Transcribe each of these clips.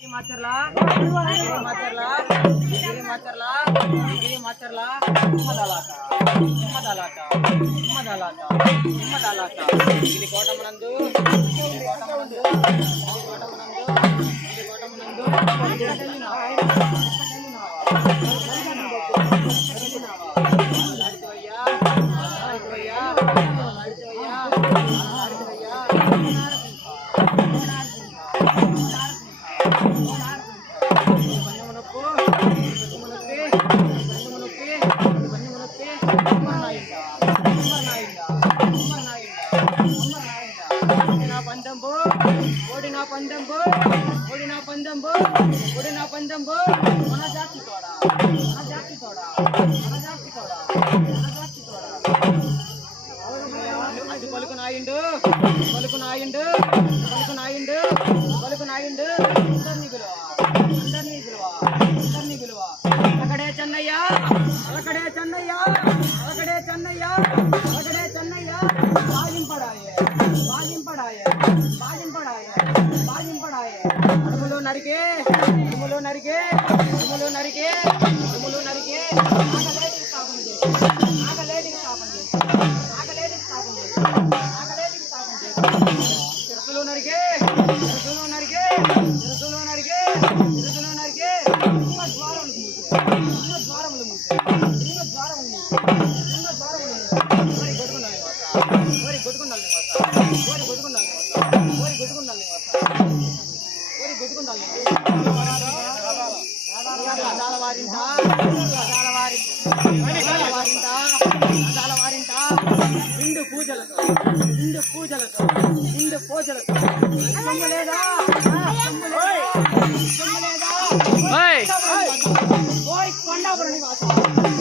మాచర్లా మాచర్లా మాచర్లా మాచర్లా మదలాట మదలాట మదలాట మదలాట ఇది కోటమనందు కోటమనందు కోటమనందు కోటమనందు ఓడినా పందెంబు ఓడినా పందెంబు ఓడినా పందెంబు మన జాతి తోడా మన జాతి తోడా మన జాతి తోడా మన జాతి తోడా అది పలుకునాయిండు పలుకునాయిండు పలుకునాయిండు పలుకునాయిండు అందరినీ పిలువ అందరినీ పిలువ అందరినీ పిలువ అక్కడే చెన్నయ్య అక్కడే చెన్నయ్య అక్కడే చెన్నయ్య అక్కడే చెన్నయ్య బాజింపడాయే బాజింపడాయే అడుగులు నరికే అడుగులు నరికే అడుగులు నరికే అడుగులు నరికే ఆగలేటికి స్థాపన చేసి ఆగలేటికి స్థాపన చేసి ఆగలేటికి స్థాపన చేసి ఆగలేటికి స్థాపన చేసి తిరుసులు నరికే తిరుసులు నరికే తిరుసులు నరికే తిరుసులు నరికే సింహ ద్వారములు మూసే సింహ ద్వారములు మూసే సింహ ద్వారములు మూసే సింహ ద్వారములు మూసే ఓరి కొట్టుకుండాలి ఓరి కొట్టుకుండాలి ఓరి కొట్టుకుండాలి ఓరి కొట్టుకుండాలి నిండు పూజలతో నిండు పూజలతో నిండు పూజలతో సొమ్ము లేదా సొమ్ము లేదా ఓరి కొండాపురం నివాసం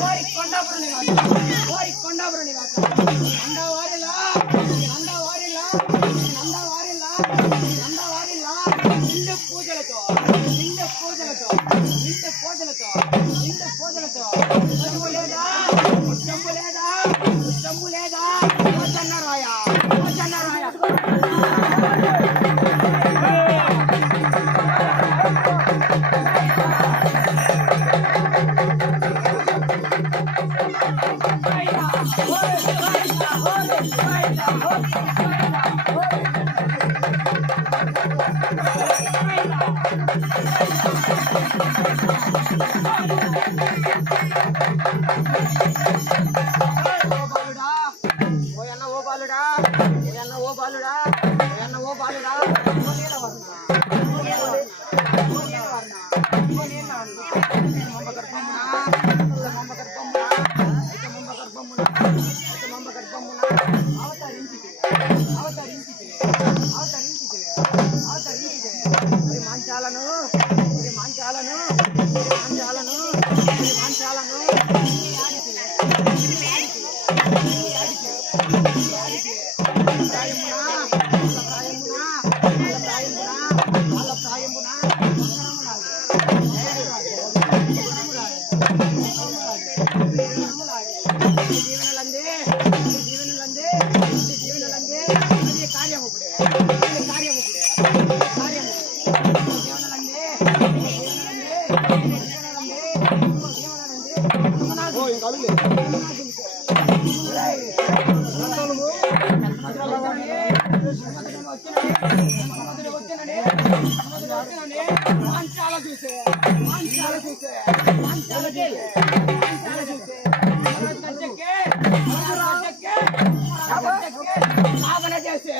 ఓరి కొండాపురం నివాసం ఓరి కొండాపురం నివాసం నందవారిలా నందవారిలా నందవారిలా నందవారిలా నిండు పూజలతో నిండు పూజలతో నిండు పూజలతో నిండు పూజలతో సొమ్ము లేదా సొమ్ము లేదా సొమ్ము లేదా ఓ చెన్నరాయ ఓ చెన్నరాయ ఓ బాలుడా ఓ బాలుడా ఓ బాలుడా మాంచాలను మాంచాలను మాంచాలను మాంచాలను జీవనలందే జీవనలందే జీవనలందే అది కార్యముకుడే కార్యముకుడే కార్యము జీవనలందే జీవనలందే జీవనలందే జీవనలందే ఓ ఇంకా అలులే మాంచాల చూసే మాంచాల చూసే మాంచాల చూసే మాంచాల చూసే చేసే